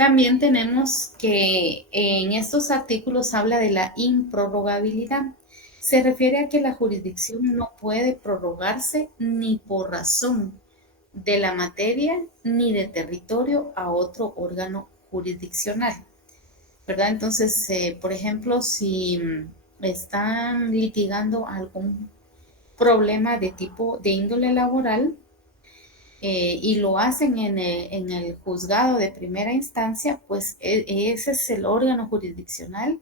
También tenemos que en estos artículos habla de la improrrogabilidad. Se refiere a que la jurisdicción no puede prorrogarse ni por razón de la materia ni de territorio a otro órgano jurisdiccional, ¿verdad? Entonces, por ejemplo, si están litigando algún problema de tipo de índole laboral, y lo hacen en el juzgado de primera instancia, pues ese es el órgano jurisdiccional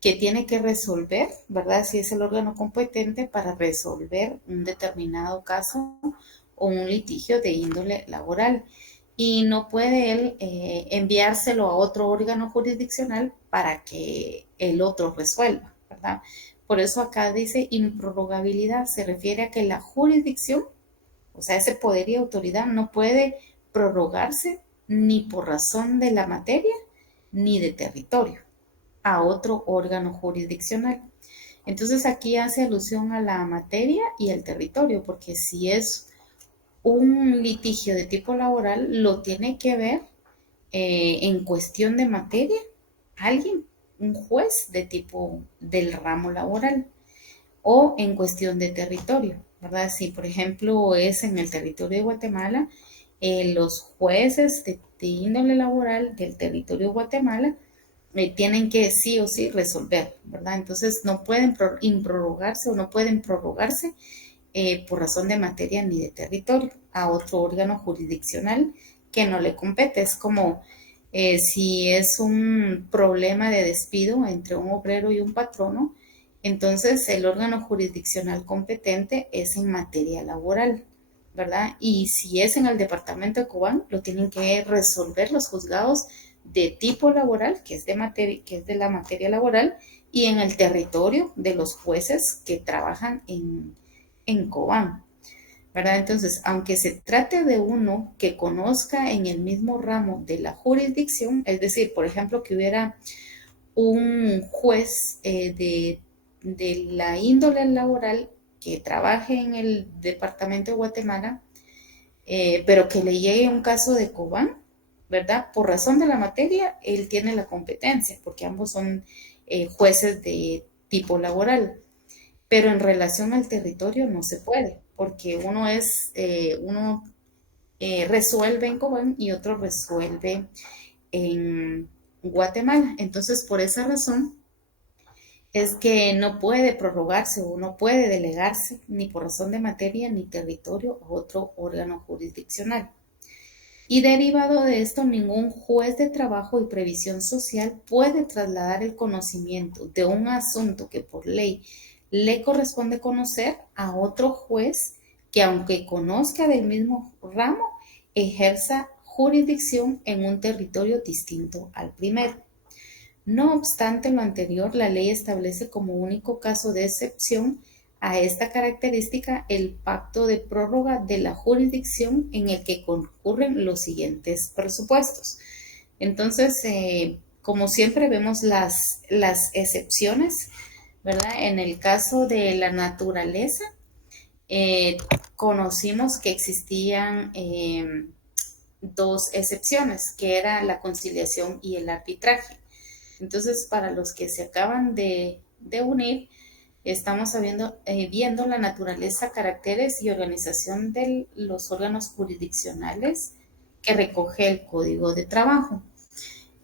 que tiene que resolver, ¿verdad? Si es el órgano competente para resolver un determinado caso o un litigio de índole laboral. Y no puede él enviárselo a otro órgano jurisdiccional para que el otro resuelva, ¿verdad? Por eso acá dice improrrogabilidad, se refiere a que la jurisdicción, o sea, ese poder y autoridad no puede prorrogarse ni por razón de la materia ni de territorio a otro órgano jurisdiccional. Entonces aquí hace alusión a la materia y al territorio, porque si es un litigio de tipo laboral, lo tiene que ver en cuestión de materia alguien, un juez de tipo del ramo laboral o en cuestión de territorio, ¿verdad? Si, por ejemplo, es en el territorio de Guatemala, los jueces de índole laboral del territorio de Guatemala tienen que sí o sí resolver, ¿verdad? Entonces no pueden improrrogarse o no pueden prorrogarse por razón de materia ni de territorio a otro órgano jurisdiccional que no le compete. Es como si es un problema de despido entre un obrero y un patrono, entonces el órgano jurisdiccional competente es en materia laboral, ¿verdad? Y si es en el departamento de Cobán, lo tienen que resolver los juzgados de tipo laboral, que es de materia, que es de la materia laboral, y en el territorio de los jueces que trabajan en Cobán, ¿verdad? Entonces, aunque se trate de uno que conozca en el mismo ramo de la jurisdicción, es decir, por ejemplo, que hubiera un juez de la índole laboral que trabaje en el departamento de Guatemala, pero que le llegue un caso de Cobán, ¿verdad? Por razón de la materia, él tiene la competencia, porque ambos son jueces de tipo laboral, pero en relación al territorio no se puede, porque uno resuelve en Cobán y otro resuelve en Guatemala. Entonces, por esa razón es que no puede prorrogarse o no puede delegarse ni por razón de materia ni territorio a otro órgano jurisdiccional. Y derivado de esto, ningún juez de trabajo y previsión social puede trasladar el conocimiento de un asunto que por ley le corresponde conocer a otro juez que, aunque conozca del mismo ramo, ejerza jurisdicción en un territorio distinto al primero. No obstante lo anterior, la ley establece como único caso de excepción a esta característica el pacto de prórroga de la jurisdicción en el que concurren los siguientes presupuestos. Entonces, como siempre vemos las excepciones, ¿verdad? En el caso de la naturaleza, eh, conocimos que existían dos excepciones, que era la conciliación y el arbitraje. Entonces, para los que se acaban de unir, estamos viendo la naturaleza, caracteres y organización de los órganos jurisdiccionales que recoge el Código de Trabajo.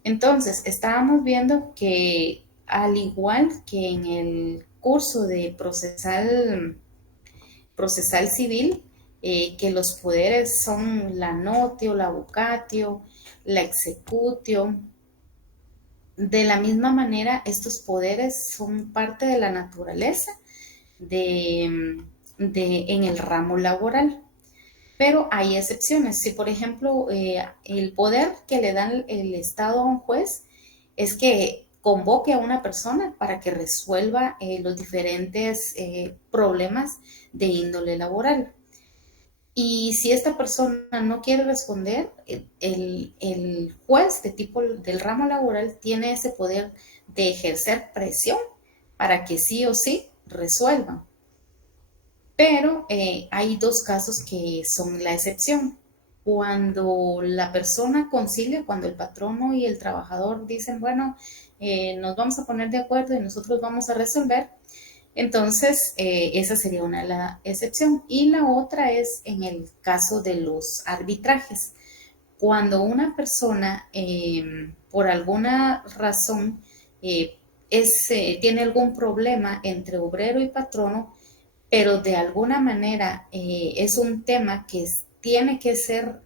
Entonces, estábamos viendo que al igual que en el curso de procesal civil, que los poderes son la notio, la vocatio, la executio. De la misma manera, estos poderes son parte de la naturaleza en el ramo laboral. Pero hay excepciones. Si, por ejemplo, el poder que le da el Estado a un juez es que convoque a una persona para que resuelva los diferentes problemas de índole laboral. Y si esta persona no quiere responder, el juez de tipo del ramo laboral tiene ese poder de ejercer presión para que sí o sí resuelvan. Pero hay dos casos que son la excepción. cuando la persona concilia, cuando el patrono y el trabajador dicen, bueno, nos vamos a poner de acuerdo y nosotros vamos a resolver, entonces esa sería una la excepción. Y la otra es en el caso de los arbitrajes. Cuando una persona, por alguna razón, tiene algún problema entre obrero y patrono, pero de alguna manera es un tema que tiene que ser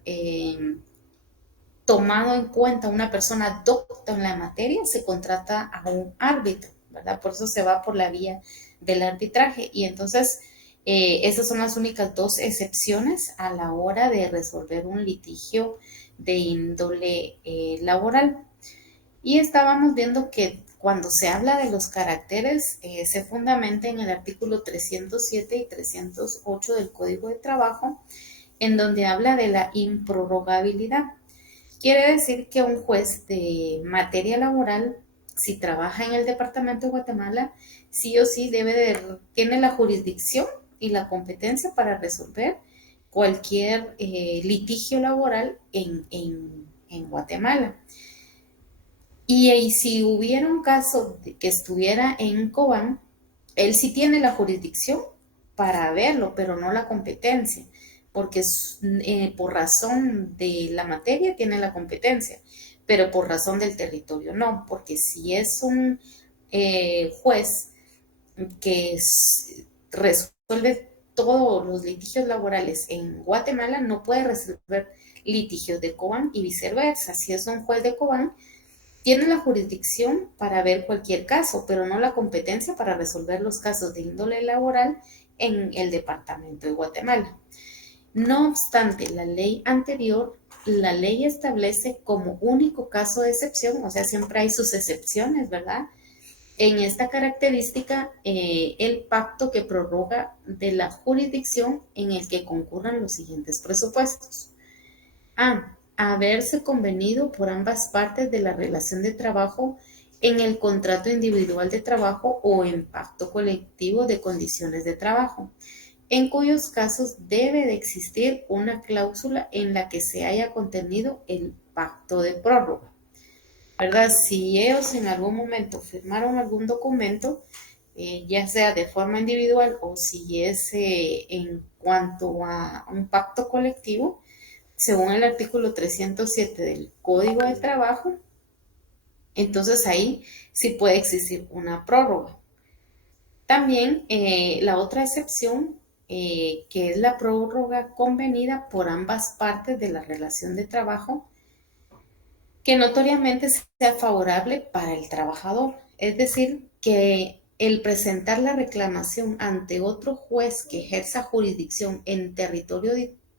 tomado en cuenta una persona docta en la materia, se contrata a un árbitro, ¿verdad? Por eso se va por la vía del arbitraje. Y entonces, esas son las únicas dos excepciones a la hora de resolver un litigio de índole laboral. Y estábamos viendo que cuando se habla de los caracteres, se fundamenta en el artículo 307 y 308 del Código de Trabajo, en donde habla de la improrrogabilidad. Quiere decir que un juez de materia laboral, si trabaja en el departamento de Guatemala, sí o sí tiene la jurisdicción y la competencia para resolver cualquier litigio laboral en Guatemala. Y si hubiera un caso de que estuviera en Cobán, él sí tiene la jurisdicción para verlo, pero no la competencia, porque por razón de la materia tiene la competencia, pero por razón del territorio no, porque si es un juez que resuelve todos los litigios laborales en Guatemala, no puede resolver litigios de Cobán y viceversa. Si es un juez de Cobán, tiene la jurisdicción para ver cualquier caso, pero no la competencia para resolver los casos de índole laboral en el departamento de Guatemala. No obstante, la ley anterior, la ley establece como único caso de excepción, o sea, siempre hay sus excepciones, ¿verdad? En esta característica, el pacto que prorroga de la jurisdicción en el que concurran los siguientes presupuestos. A. Haberse convenido por ambas partes de la relación de trabajo en el contrato individual de trabajo o en pacto colectivo de condiciones de trabajo, en cuyos casos debe de existir una cláusula en la que se haya contenido el pacto de prórroga. ¿Verdad? Si ellos en algún momento firmaron algún documento, ya sea de forma individual o si es en cuanto a un pacto colectivo, según el artículo 307 del Código de Trabajo, entonces ahí sí puede existir una prórroga. También la otra excepción, que es la prórroga convenida por ambas partes de la relación de trabajo, que notoriamente sea favorable para el trabajador. Es decir, que el presentar la reclamación ante otro juez que ejerza jurisdicción en territorio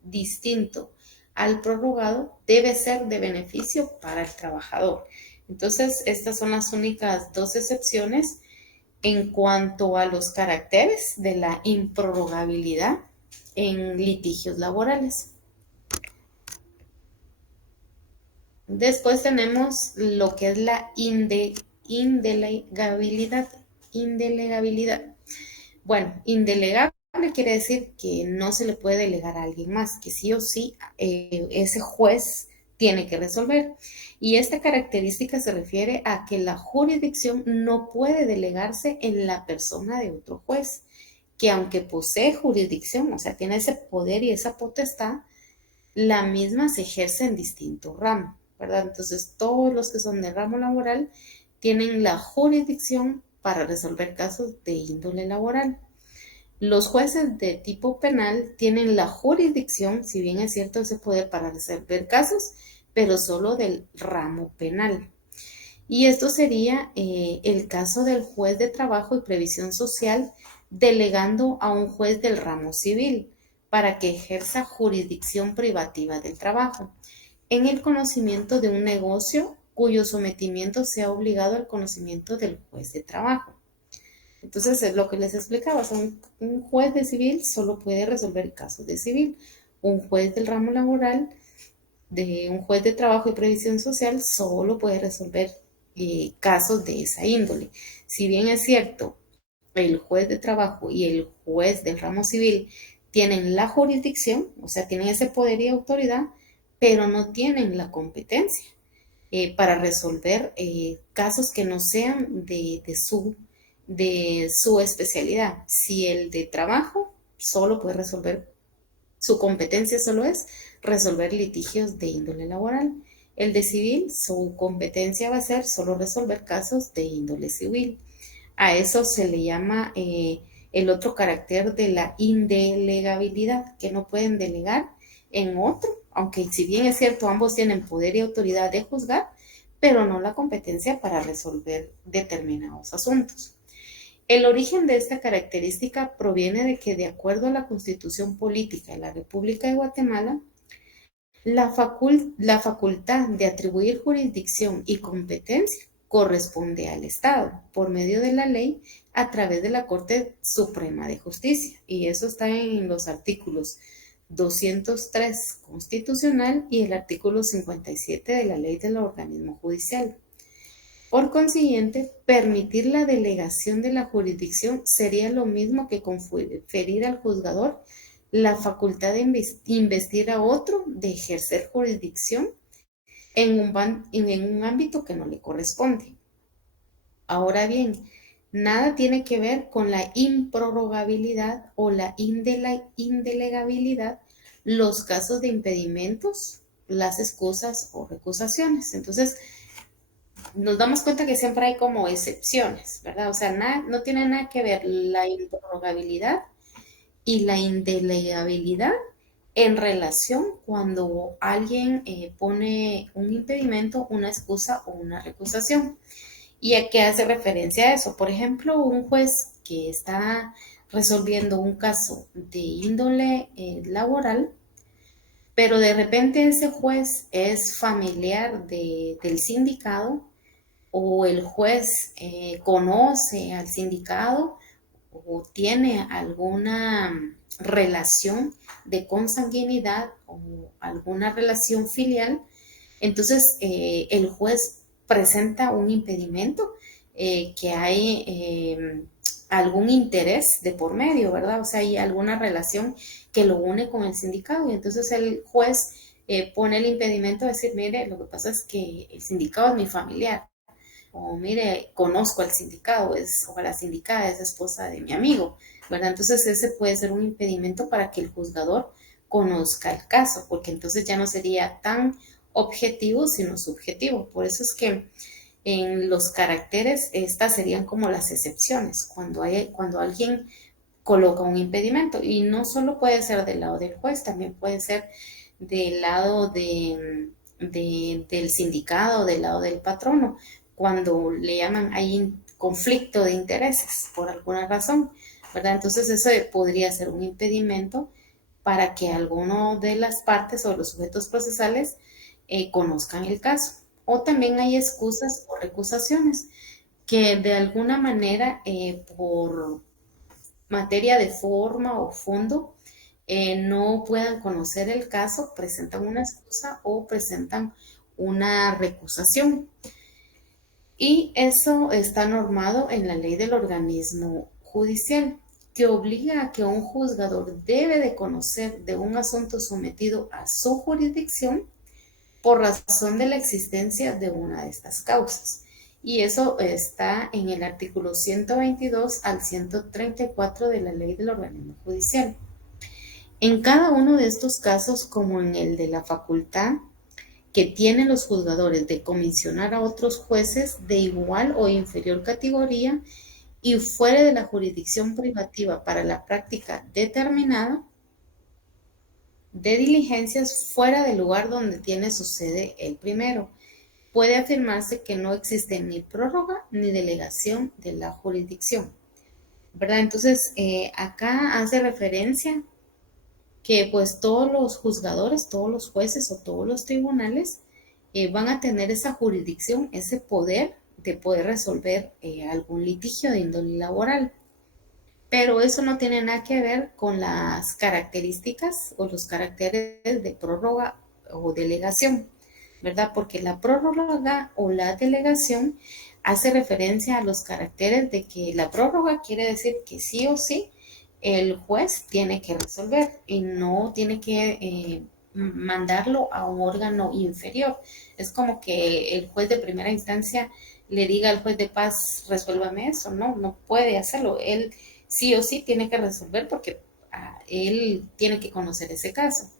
distinto al prorrogado debe ser de beneficio para el trabajador. Entonces, estas son las únicas dos excepciones en cuanto a los caracteres de la improrrogabilidad en litigios laborales. Después tenemos lo que es la indelegabilidad. Bueno, indelegable quiere decir que no se le puede delegar a alguien más, que sí o sí ese juez tiene que resolver. Y esta característica se refiere a que la jurisdicción no puede delegarse en la persona de otro juez, que aunque posee jurisdicción, o sea, tiene ese poder y esa potestad, la misma se ejerce en distinto ramo, ¿verdad? Entonces, todos los que son de ramo laboral tienen la jurisdicción para resolver casos de índole laboral. Los jueces de tipo penal tienen la jurisdicción, si bien es cierto ese poder para resolver casos, pero solo del ramo penal. Y esto sería el caso del juez de trabajo y previsión social delegando a un juez del ramo civil para que ejerza jurisdicción privativa del trabajo en el conocimiento de un negocio cuyo sometimiento sea obligado al conocimiento del juez de trabajo. Entonces, es lo que les explicaba, un juez de civil solo puede resolver casos de civil, un juez del ramo laboral, un juez de trabajo y previsión social solo puede resolver casos de esa índole. Si bien es cierto, el juez de trabajo y el juez del ramo civil tienen la jurisdicción, o sea, tienen ese poder y autoridad, pero no tienen la competencia para resolver casos que no sean de su especialidad. Si el de trabajo solo puede resolver, su competencia solo es resolver litigios de índole laboral. El de civil, su competencia va a ser solo resolver casos de índole civil. A eso se le llama el otro carácter de la indelegabilidad, que no pueden delegar en otro, aunque si bien es cierto, ambos tienen poder y autoridad de juzgar, pero no la competencia para resolver determinados asuntos. El origen de esta característica proviene de que, de acuerdo a la Constitución Política de la República de Guatemala, la facultad de atribuir jurisdicción y competencia corresponde al Estado por medio de la ley a través de la Corte Suprema de Justicia. Y eso está en los artículos 203 constitucional y el artículo 57 de la ley del organismo judicial. Por consiguiente, permitir la delegación de la jurisdicción sería lo mismo que conferir al juzgador la facultad de investir a otro de ejercer jurisdicción en un ámbito que no le corresponde. Ahora bien, nada tiene que ver con la improrrogabilidad o la indelegabilidad, los casos de impedimentos, las excusas o recusaciones. Entonces, nos damos cuenta que siempre hay como excepciones, ¿verdad? O sea, no tiene nada que ver la improrrogabilidad y la indelegabilidad en relación cuando alguien pone un impedimento, una excusa o una recusación. ¿Y a qué hace referencia a eso? Por ejemplo, un juez que está resolviendo un caso de índole laboral, pero de repente ese juez es familiar del sindicado, o el juez conoce al sindicado o tiene alguna relación de consanguinidad o alguna relación filial, entonces el juez presenta un impedimento, que hay algún interés de por medio, ¿verdad? O sea, hay alguna relación que lo une con el sindicado y entonces el juez pone el impedimento de decir, mire, lo que pasa es que el sindicado es mi familiar, o mire, conozco al sindicado, o a la sindicada, es esposa de mi amigo, ¿verdad? Entonces ese puede ser un impedimento para que el juzgador conozca el caso, porque entonces ya no sería tan objetivo, sino subjetivo. Por eso es que en los caracteres estas serían como las excepciones, cuando alguien coloca un impedimento, y no solo puede ser del lado del juez, también puede ser del lado del sindicado, del lado del patrono, cuando le llaman hay conflicto de intereses por alguna razón, ¿verdad? Entonces eso podría ser un impedimento para que alguno de las partes o los sujetos procesales conozcan el caso. O también hay excusas o recusaciones que de alguna manera por materia de forma o fondo no puedan conocer el caso, presentan una excusa o presentan una recusación. Y eso está normado en la ley del organismo judicial, que obliga a que un juzgador debe de conocer de un asunto sometido a su jurisdicción por razón de la existencia de una de estas causas. Y eso está en el artículo 122 al 134 de la ley del organismo judicial. En cada uno de estos casos, como en el de la facultad que tienen los juzgadores de comisionar a otros jueces de igual o inferior categoría y fuera de la jurisdicción privativa para la práctica determinada de diligencias fuera del lugar donde tiene su sede el primero, puede afirmarse que no existe ni prórroga ni delegación de la jurisdicción, ¿verdad? Entonces, acá hace referencia que pues todos los juzgadores, todos los jueces o todos los tribunales van a tener esa jurisdicción, ese poder de poder resolver algún litigio de índole laboral. Pero eso no tiene nada que ver con las características o los caracteres de prórroga o delegación, ¿verdad? Porque la prórroga o la delegación hace referencia a los caracteres de que la prórroga quiere decir que sí o sí el juez tiene que resolver y no tiene que mandarlo a un órgano inferior. Es como que el juez de primera instancia le diga al juez de paz, resuélvame eso. No, no puede hacerlo. Él sí o sí tiene que resolver porque él tiene que conocer ese caso.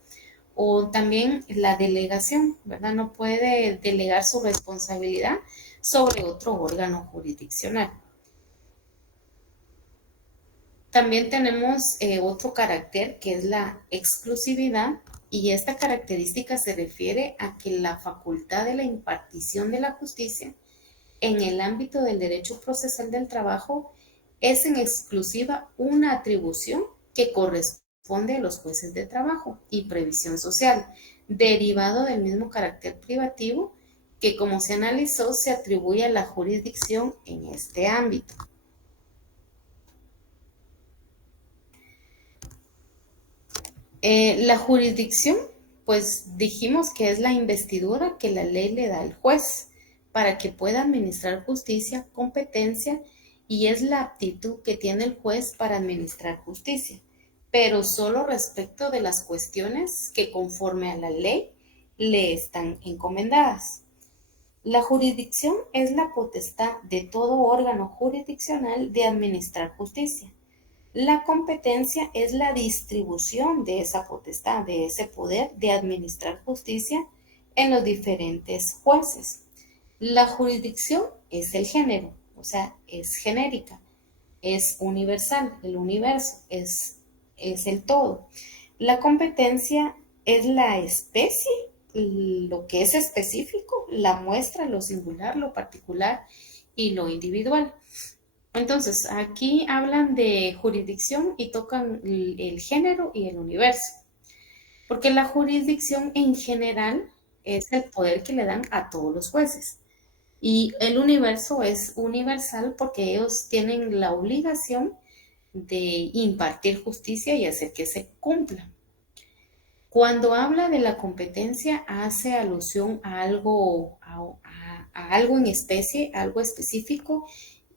O también la delegación, ¿verdad? No puede delegar su responsabilidad sobre otro órgano jurisdiccional. También tenemos otro carácter que es la exclusividad, y esta característica se refiere a que la facultad de la impartición de la justicia en el ámbito del derecho procesal del trabajo es en exclusiva una atribución que corresponde a los jueces de trabajo y previsión social, derivado del mismo carácter privativo que, como se analizó, se atribuye a la jurisdicción en este ámbito. La jurisdicción, pues dijimos que es la investidura que la ley le da al juez para que pueda administrar justicia, competencia, y es la aptitud que tiene el juez para administrar justicia, pero solo respecto de las cuestiones que conforme a la ley le están encomendadas. La jurisdicción es la potestad de todo órgano jurisdiccional de administrar justicia. La competencia es la distribución de esa potestad, de ese poder de administrar justicia en los diferentes jueces. La jurisdicción es el género, o sea, es genérica, es universal, el universo es el todo. La competencia es la especie, lo que es específico, la muestra, lo singular, lo particular y lo individual. Entonces, aquí hablan de jurisdicción y tocan el género y el universo, porque la jurisdicción en general es el poder que le dan a todos los jueces. Y el universo es universal porque ellos tienen la obligación de impartir justicia y hacer que se cumpla. Cuando habla de la competencia, hace alusión a algo, a algo en especie, algo específico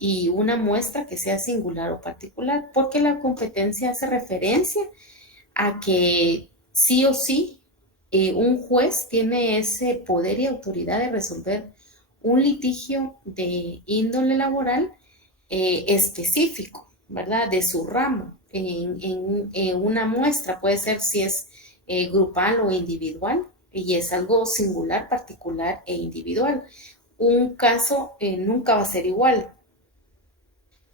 y una muestra que sea singular o particular, porque la competencia hace referencia a que sí o sí un juez tiene ese poder y autoridad de resolver un litigio de índole laboral específico, ¿verdad? De su ramo, en una muestra, puede ser si es grupal o individual, y es algo singular, particular e individual. Un caso nunca va a ser igual.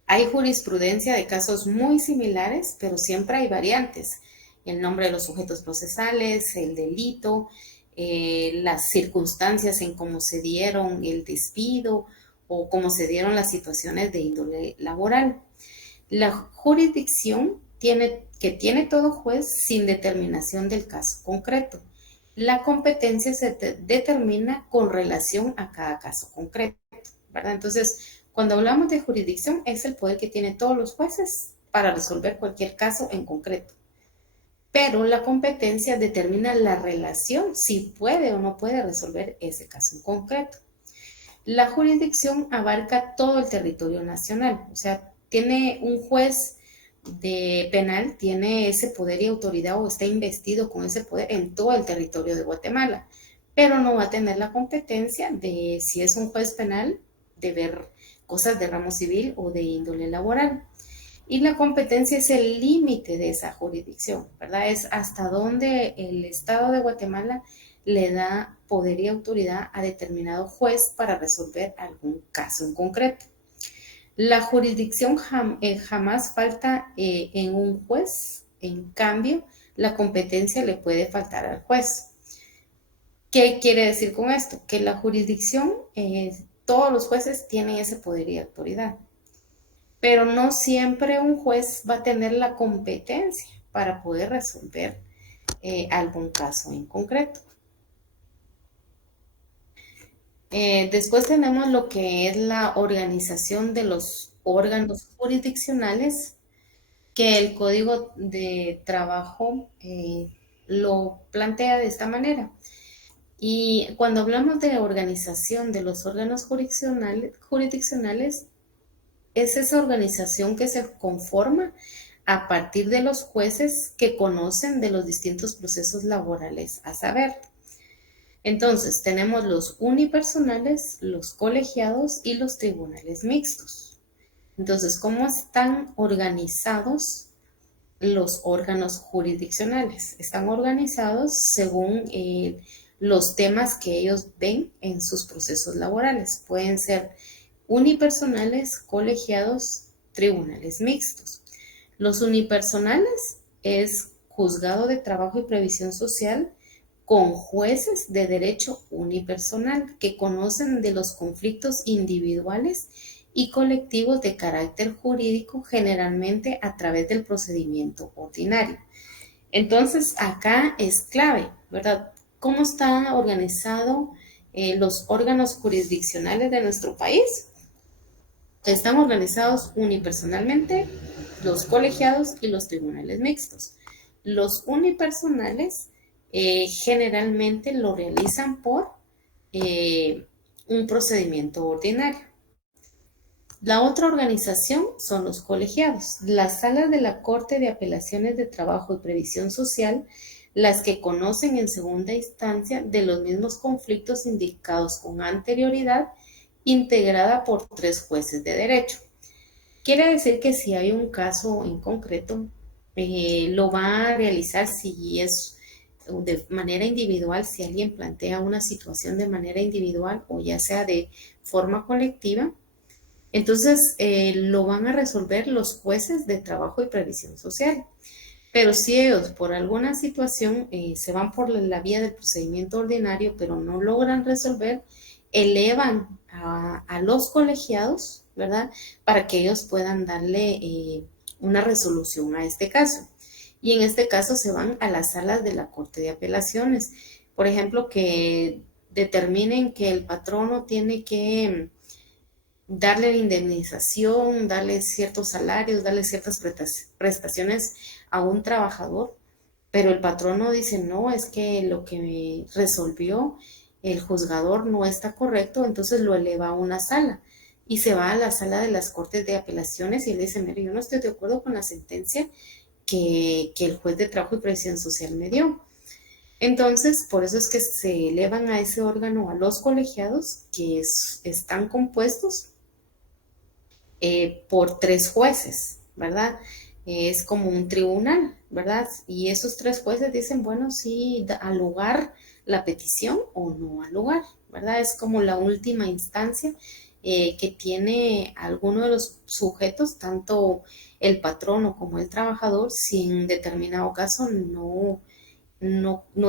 Hay jurisprudencia de casos muy similares, pero siempre hay variantes. El nombre de los sujetos procesales, el delito, las circunstancias en cómo se dieron el despido o cómo se dieron las situaciones de índole laboral. La jurisdicción que tiene todo juez sin determinación del caso concreto. La competencia se determina con relación a cada caso concreto, ¿verdad? Entonces, cuando hablamos de jurisdicción, es el poder que tienen todos los jueces para resolver cualquier caso en concreto. Pero la competencia determina la relación, si puede o no puede resolver ese caso en concreto. La jurisdicción abarca todo el territorio nacional, o sea, tiene un juez de penal, tiene ese poder y autoridad o está investido con ese poder en todo el territorio de Guatemala, pero no va a tener la competencia de, si es un juez penal, de ver cosas de ramo civil o de índole laboral. Y la competencia es el límite de esa jurisdicción, ¿verdad? Es hasta donde el Estado de Guatemala le da poder y autoridad a determinado juez para resolver algún caso en concreto. La jurisdicción jamás falta en un juez, en cambio, la competencia le puede faltar al juez. ¿Qué quiere decir con esto? Que la jurisdicción, todos los jueces tienen ese poder y autoridad, pero no siempre un juez va a tener la competencia para poder resolver algún caso en concreto. Después tenemos lo que es la organización de los órganos jurisdiccionales, que el Código de Trabajo lo plantea de esta manera. Y cuando hablamos de organización de los órganos jurisdiccionales, es esa organización que se conforma a partir de los jueces que conocen de los distintos procesos laborales a saber. Entonces, tenemos los unipersonales, los colegiados y los tribunales mixtos. Entonces, ¿cómo están organizados los órganos jurisdiccionales? Están organizados según los temas que ellos ven en sus procesos laborales. Pueden ser unipersonales, colegiados, tribunales mixtos. Los unipersonales es juzgado de trabajo y previsión social con jueces de derecho unipersonal que conocen de los conflictos individuales y colectivos de carácter jurídico, generalmente a través del procedimiento ordinario. Entonces, acá es clave, ¿verdad? ¿Cómo están organizados los órganos jurisdiccionales de nuestro país? Están organizados unipersonalmente los colegiados y los tribunales mixtos. Los unipersonales generalmente lo realizan por un procedimiento ordinario. La otra organización son los colegiados, las salas de la Corte de Apelaciones de Trabajo y Previsión Social, las que conocen en segunda instancia de los mismos conflictos indicados con anterioridad, integrada por 3 jueces de derecho. Quiere decir que si hay un caso en concreto, lo va a realizar si es de manera individual, si alguien plantea una situación de manera individual o ya sea de forma colectiva. Entonces, lo van a resolver los jueces de trabajo y previsión social. Pero si ellos por alguna situación se van por la vía del procedimiento ordinario, pero no logran resolver, elevan a los colegiados, ¿verdad? Para que ellos puedan darle una resolución a este caso. Y en este caso se van a las salas de la Corte de Apelaciones. Por ejemplo, que determinen que el patrono tiene que darle la indemnización, darle ciertos salarios, darle ciertas prestaciones a un trabajador, pero el patrono dice, no, es que lo que me resolvió el juzgador no está correcto, entonces lo eleva a una sala y se va a la sala de las Cortes de Apelaciones y él dice, mire, yo no estoy de acuerdo con la sentencia que el juez de trabajo y previsión social me dio. Entonces, por eso es que se elevan a ese órgano a los colegiados que están compuestos por 3 jueces, ¿verdad? Es como un tribunal, ¿verdad? Y esos 3 jueces dicen, bueno, sí, al lugar la petición o no al lugar, ¿verdad? Es como la última instancia que tiene alguno de los sujetos, tanto el patrono como el trabajador, si en determinado caso no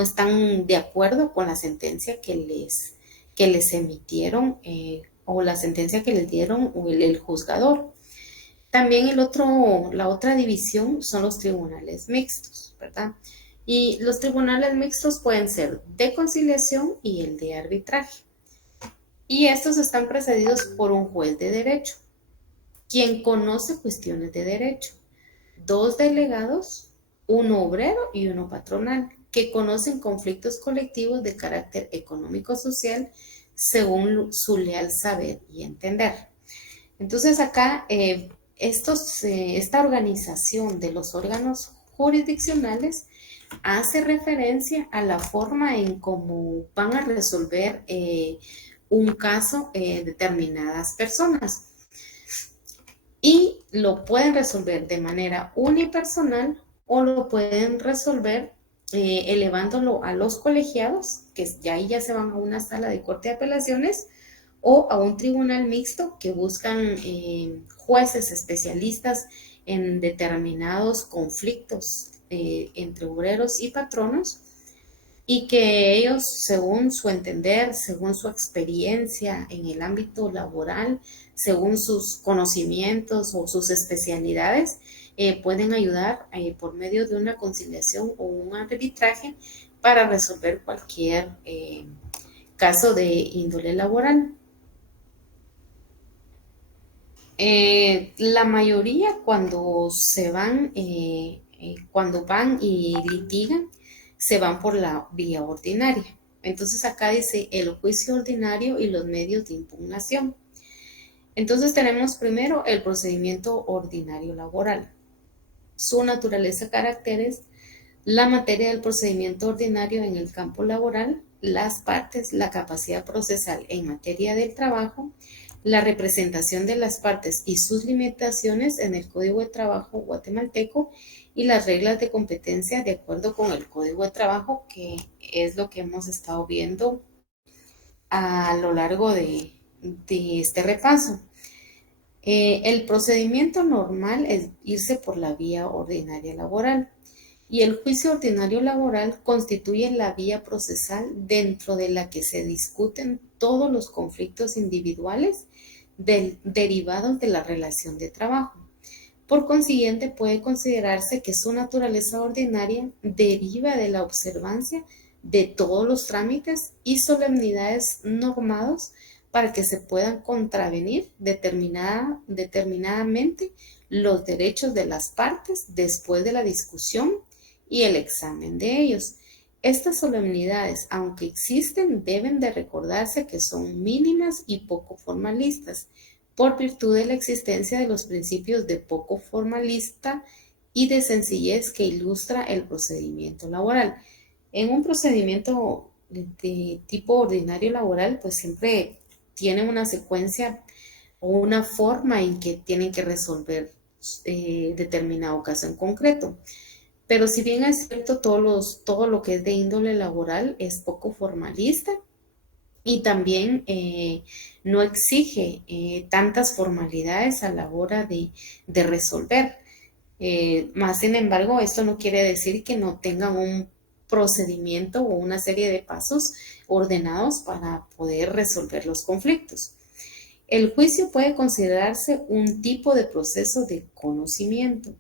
están de acuerdo con la sentencia que les emitieron o la sentencia que les dieron el juzgador. También la otra división son los tribunales mixtos, ¿verdad? Y los tribunales mixtos pueden ser de conciliación y el de arbitraje. Y estos están precedidos por un juez de derecho, quien conoce cuestiones de derecho, 2 delegados, uno obrero y uno patronal, que conocen conflictos colectivos de carácter económico-social según su leal saber y entender. Entonces acá esta organización de los órganos jurisdiccionales hace referencia a la forma en cómo van a resolver un caso determinadas personas. Y lo pueden resolver de manera unipersonal o lo pueden resolver elevándolo a los colegiados, que ya ahí ya se van a una sala de corte de apelaciones, o a un tribunal mixto que buscan jueces especialistas en determinados conflictos entre obreros y patronos, y que ellos, según su entender, según su experiencia en el ámbito laboral, según sus conocimientos o sus especialidades, pueden ayudar por medio de una conciliación o un arbitraje para resolver cualquier caso de índole laboral. La mayoría cuando van y litigan, se van por la vía ordinaria. Entonces acá dice el juicio ordinario y los medios de impugnación. Entonces tenemos primero el procedimiento ordinario laboral. su naturaleza, caracteres, la materia del procedimiento ordinario en el campo laboral, las partes, la capacidad procesal en materia del trabajo, la representación de las partes y sus limitaciones en el Código de Trabajo guatemalteco y las reglas de competencia de acuerdo con el Código de Trabajo, que es lo que hemos estado viendo a lo largo de este repaso. El procedimiento normal es irse por la vía ordinaria laboral y el juicio ordinario laboral constituye la vía procesal dentro de la que se discuten todos los conflictos individuales derivados de la relación de trabajo. Por consiguiente, puede considerarse que su naturaleza ordinaria deriva de la observancia de todos los trámites y solemnidades normados para que se puedan contravenir determinadamente los derechos de las partes después de la discusión y el examen de ellos. Estas solemnidades, aunque existen, deben de recordarse que son mínimas y poco formalistas, por virtud de la existencia de los principios de poco formalista y de sencillez que ilustra el procedimiento laboral. En un procedimiento de tipo ordinario laboral, pues siempre tiene una secuencia o una forma en que tienen que resolver determinado caso en concreto. Pero si bien es cierto, todo lo que es de índole laboral es poco formalista y también no exige tantas formalidades a la hora de resolver. Más sin embargo, esto no quiere decir que no tengan un procedimiento o una serie de pasos ordenados para poder resolver los conflictos. El juicio puede considerarse un tipo de proceso de conocimiento,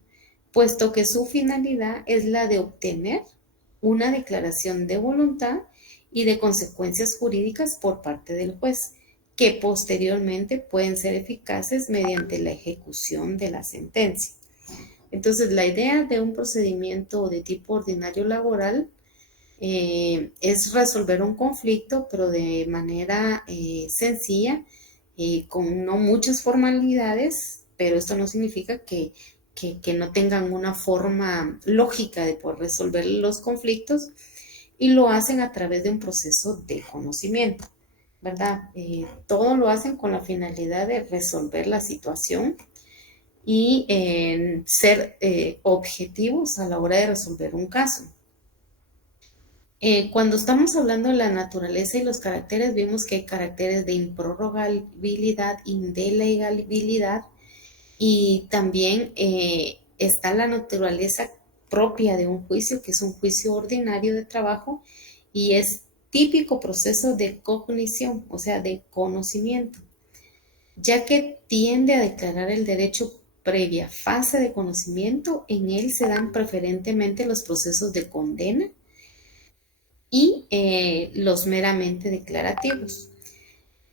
puesto que su finalidad es la de obtener una declaración de voluntad y de consecuencias jurídicas por parte del juez, que posteriormente pueden ser eficaces mediante la ejecución de la sentencia. Entonces, la idea de un procedimiento de tipo ordinario laboral es resolver un conflicto, pero de manera sencilla, con no muchas formalidades, pero esto no significa que no tengan una forma lógica de poder resolver los conflictos, y lo hacen a través de un proceso de conocimiento, ¿verdad? Todo lo hacen con la finalidad de resolver la situación y ser objetivos a la hora de resolver un caso. Cuando estamos hablando de la naturaleza y los caracteres, vimos que hay caracteres de improrrogabilidad, indelegabilidad, y también está la naturaleza propia de un juicio, que es un juicio ordinario de trabajo, y es típico proceso de cognición, o sea, de conocimiento, ya que tiende a declarar el derecho previa fase de conocimiento. En él se dan preferentemente los procesos de condena y los meramente declarativos.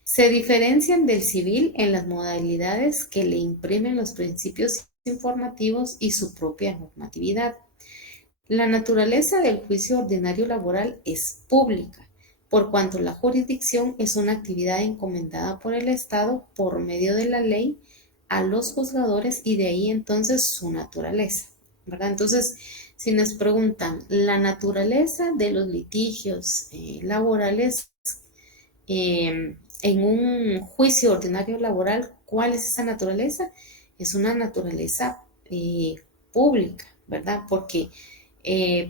Se diferencian del civil en las modalidades que le imprimen los principios informativos y su propia normatividad. La naturaleza del juicio ordinario laboral es pública, por cuanto la jurisdicción es una actividad encomendada por el Estado por medio de la ley a los juzgadores, y de ahí entonces su naturaleza, ¿verdad? Entonces, si nos preguntan la naturaleza de los litigios laborales en un juicio ordinario laboral, ¿cuál es esa naturaleza? Es una naturaleza pública, ¿verdad? Porque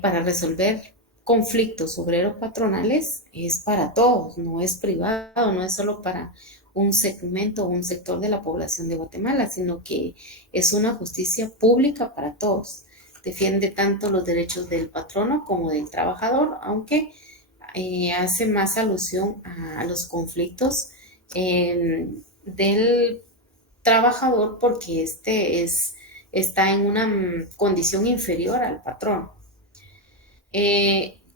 para resolver conflictos obreros-patronales es para todos, no es privado, no es solo para un segmento o un sector de la población de Guatemala, sino que es una justicia pública para todos. Defiende tanto los derechos del patrono como del trabajador, aunque hace más alusión a los conflictos del trabajador, porque está en una condición inferior al patrón.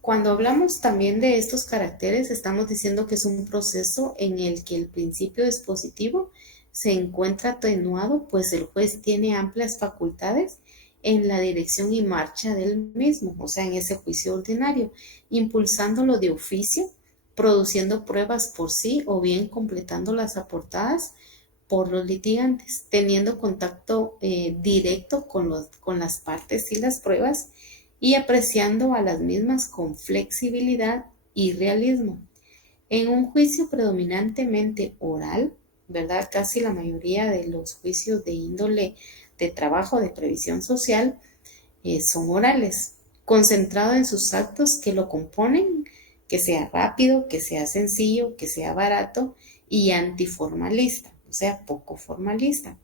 Cuando hablamos también de estos caracteres, estamos diciendo que es un proceso en el que el principio dispositivo se encuentra atenuado, pues el juez tiene amplias facultades en la dirección y marcha del mismo, o sea, en ese juicio ordinario, impulsándolo de oficio, produciendo pruebas por sí o bien completando las aportadas por los litigantes, teniendo contacto directo con las partes y las pruebas y apreciando a las mismas con flexibilidad y realismo. En un juicio predominantemente oral, ¿verdad? Casi la mayoría de los juicios de índole de trabajo de previsión social son orales, concentrado en sus actos que lo componen, que sea rápido, que sea sencillo, que sea barato y antiformalista, o sea, poco formalista.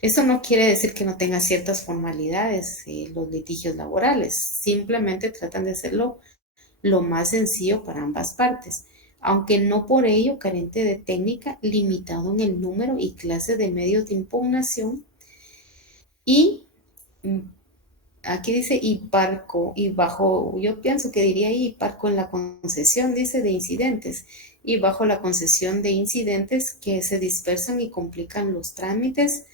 Eso no quiere decir que no tenga ciertas formalidades los litigios laborales, simplemente tratan de hacerlo lo más sencillo para ambas partes, aunque no por ello carente de técnica, limitado en el número y clase de medios de impugnación y aquí dice y parco y bajo, yo pienso que diría y parco en la concesión, dice de incidentes y bajo la concesión de incidentes que se dispersan y complican los trámites,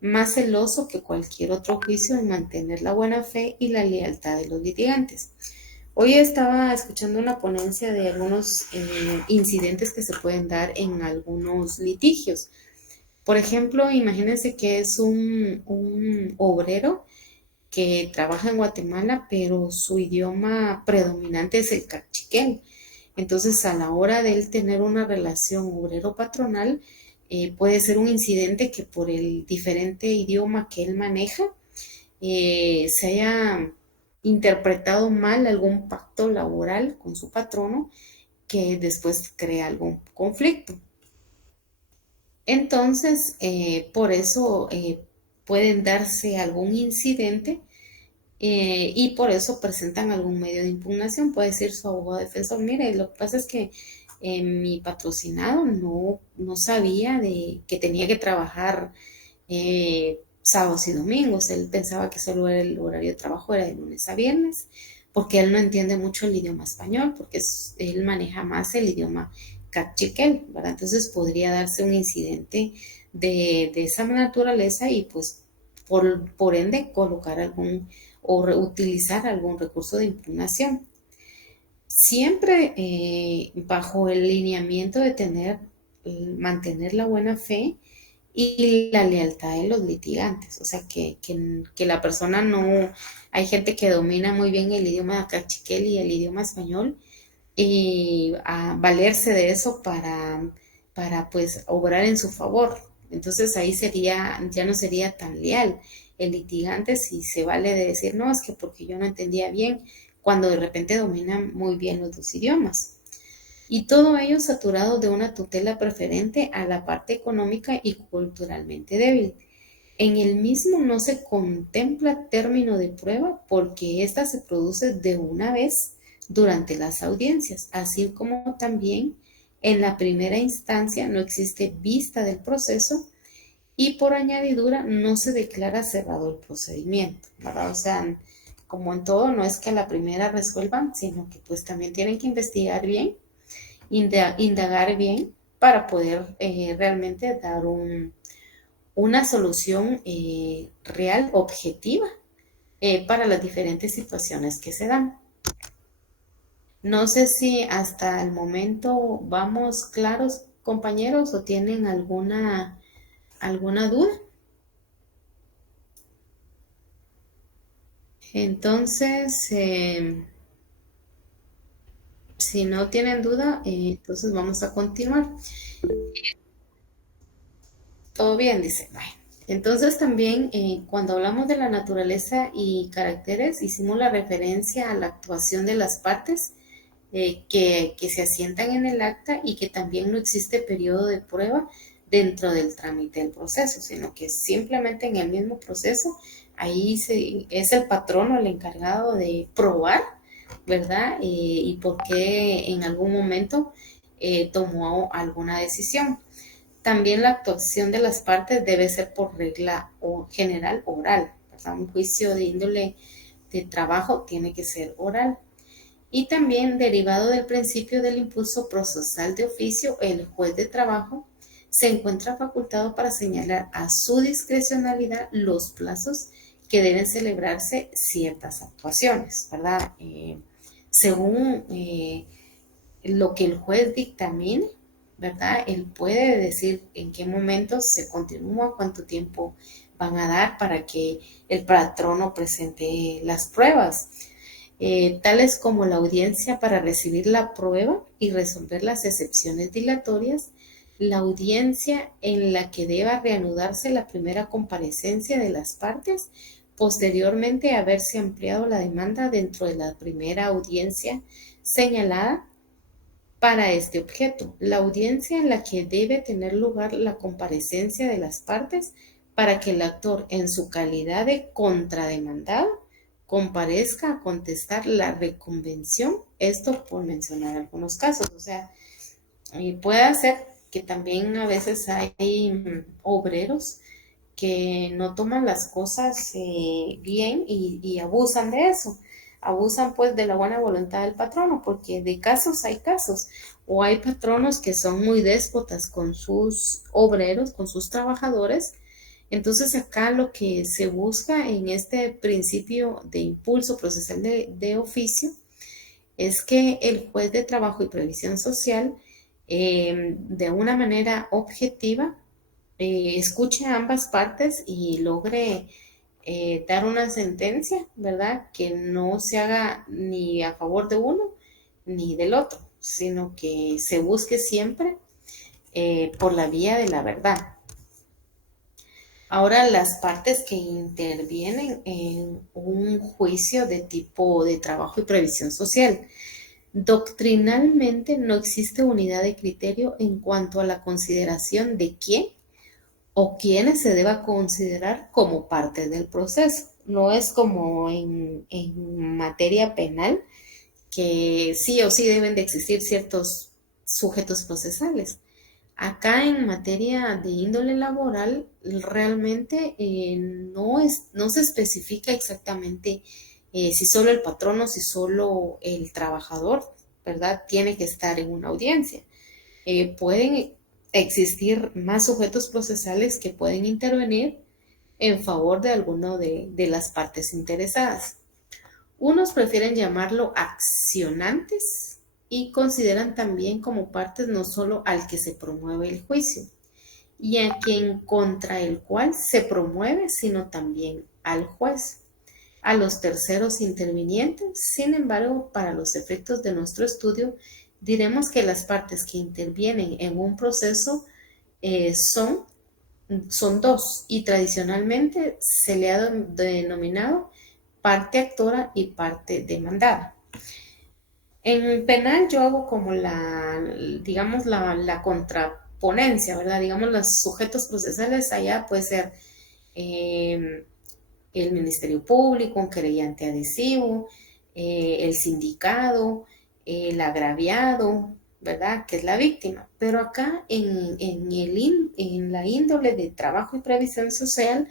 más celoso que cualquier otro juicio en mantener la buena fe y la lealtad de los litigantes. Hoy estaba escuchando una ponencia de algunos incidentes que se pueden dar en algunos litigios. Por ejemplo, imagínense que es un obrero que trabaja en Guatemala, pero su idioma predominante es el cachiquel. Entonces, a la hora de él tener una relación obrero-patronal, puede ser un incidente que por el diferente idioma que él maneja, se haya interpretado mal algún pacto laboral con su patrono que después crea algún conflicto. Entonces, por eso pueden darse algún incidente y por eso presentan algún medio de impugnación. Puede decir su abogado defensor, mire, lo que pasa es que mi patrocinado no sabía de que tenía que trabajar sábados y domingos. Él pensaba que solo el horario de trabajo era de lunes a viernes, porque él no entiende mucho el idioma español, porque él maneja más el idioma cachiquel, ¿verdad? Entonces podría darse un incidente de esa naturaleza y pues por ende colocar algún o utilizar algún recurso de impugnación. Siempre bajo el lineamiento de mantener la buena fe y la lealtad de los litigantes. O sea, que la persona no... Hay gente que domina muy bien el idioma cachiquel y el idioma español y a valerse de eso para pues obrar en su favor. Entonces ahí ya no sería tan leal el litigante si se vale de decir, no, es que porque yo no entendía bien, cuando de repente domina muy bien los dos idiomas. Y todo ello saturado de una tutela preferente a la parte económica y culturalmente débil. En el mismo no se contempla término de prueba porque ésta se produce de una vez durante las audiencias, así como también en la primera instancia no existe vista del proceso y por añadidura no se declara cerrado el procedimiento, ¿verdad? O sea, como en todo, no es que a la primera resuelvan, sino que pues también tienen que investigar bien, indagar bien para poder realmente dar una solución real, objetiva, para las diferentes situaciones que se dan. No sé si hasta el momento vamos claros, compañeros, o tienen alguna duda. Entonces, si no tienen duda, entonces vamos a continuar. Todo bien, dice. Bueno, entonces también cuando hablamos de la naturaleza y caracteres, hicimos la referencia a la actuación de las partes que se asientan en el acta y que también no existe periodo de prueba dentro del trámite del proceso, sino que simplemente en el mismo proceso, es el patrono el encargado de probar, ¿verdad? Y por qué en algún momento tomó alguna decisión. También la actuación de las partes debe ser por regla o general oral, ¿verdad? Un juicio de índole de trabajo tiene que ser oral. Y también, derivado del principio del impulso procesal de oficio, el juez de trabajo se encuentra facultado para señalar a su discrecionalidad los plazos que deben celebrarse ciertas actuaciones, ¿verdad? Según lo que el juez dictamine, ¿verdad? Él puede decir en qué momento se continúa, cuánto tiempo van a dar para que el patrono presente las pruebas, tales como la audiencia para recibir la prueba y resolver las excepciones dilatorias, la audiencia en la que deba reanudarse la primera comparecencia de las partes, posteriormente a haberse ampliado la demanda dentro de la primera audiencia señalada para este objeto, la audiencia en la que debe tener lugar la comparecencia de las partes para que el actor, en su calidad de contrademandado, comparezca a contestar la reconvención, esto por mencionar algunos casos. O sea, puede ser que también a veces hay obreros que no toman las cosas bien y abusan de eso. Abusan pues de la buena voluntad del patrono, porque de casos hay casos. O hay patronos que son muy déspotas con sus obreros, con sus trabajadores. Entonces acá lo que se busca en este principio de impulso procesal de oficio es que el juez de trabajo y previsión social de una manera objetiva escuche a ambas partes y logre dar una sentencia, ¿verdad? Que no se haga ni a favor de uno ni del otro, sino que se busque siempre por la vía de la verdad. Ahora, las partes que intervienen en un juicio de tipo de trabajo y previsión social. Doctrinalmente no existe unidad de criterio en cuanto a la consideración de quién o quiénes se deba considerar como parte del proceso. No es como en materia penal, que sí o sí deben de existir ciertos sujetos procesales. Acá en materia de índole laboral, realmente no se especifica exactamente si solo el patrón o si solo el trabajador, ¿verdad? Tiene que estar en una audiencia. Pueden existir más sujetos procesales que pueden intervenir en favor de alguno de las partes interesadas. Unos prefieren llamarlo accionantes y consideran también como partes no solo al que se promueve el juicio y a quien contra el cual se promueve, sino también al juez, a los terceros intervinientes. Sin embargo, para los efectos de nuestro estudio, diremos que las partes que intervienen en un proceso son dos y tradicionalmente se le ha denominado parte actora y parte demandada. En penal yo hago como digamos, la contraponencia, ¿verdad? Digamos, los sujetos procesales allá puede ser el Ministerio Público, un querellante adhesivo, el sindicado, el agraviado, ¿verdad? Que es la víctima. Pero acá en la índole de trabajo y previsión social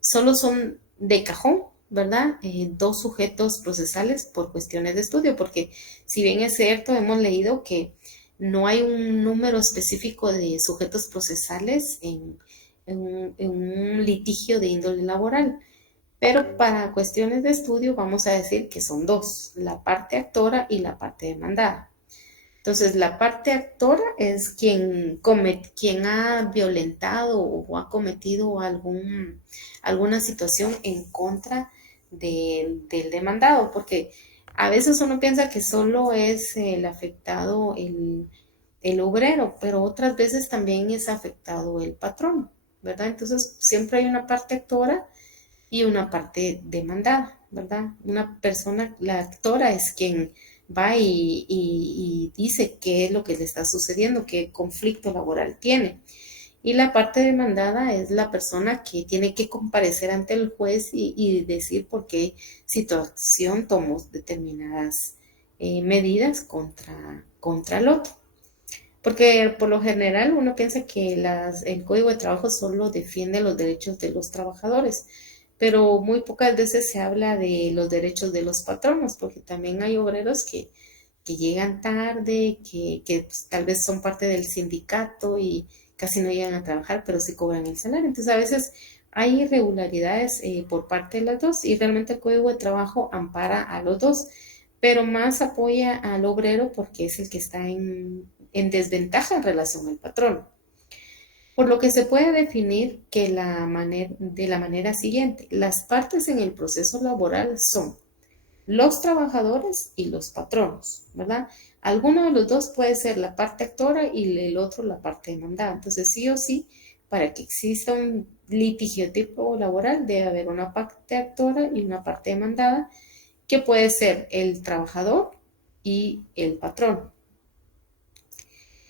solo son de cajón, ¿verdad? Dos sujetos procesales por cuestiones de estudio, porque si bien es cierto, hemos leído que no hay un número específico de sujetos procesales en un litigio de índole laboral. Pero para cuestiones de estudio vamos a decir que son dos, la parte actora y la parte demandada. Entonces, la parte actora es quien ha violentado o ha cometido alguna situación en contra del demandado, porque a veces uno piensa que solo es el afectado el obrero, pero otras veces también es afectado el patrón, ¿verdad? Entonces, siempre hay una parte actora y una parte demandada, ¿verdad? Una persona, la actora es quien va y dice qué es lo que le está sucediendo, qué conflicto laboral tiene. Y la parte demandada es la persona que tiene que comparecer ante el juez y decir por qué situación tomó determinadas medidas contra el otro. Porque por lo general uno piensa que el Código de Trabajo solo defiende los derechos de los trabajadores, pero muy pocas veces se habla de los derechos de los patronos, porque también hay obreros que llegan tarde, que pues, tal vez son parte del sindicato y casi no llegan a trabajar, pero sí cobran el salario. Entonces a veces hay irregularidades por parte de las dos y realmente el Código de Trabajo ampara a los dos, pero más apoya al obrero porque es el que está en desventaja en relación al patrón. Por lo que se puede definir que de la manera siguiente: las partes en el proceso laboral son los trabajadores y los patronos, ¿verdad? Alguno de los dos puede ser la parte actora y el otro la parte demandada. Entonces, sí o sí, para que exista un litigio tipo laboral, debe haber una parte actora y una parte demandada, que puede ser el trabajador y el patrón.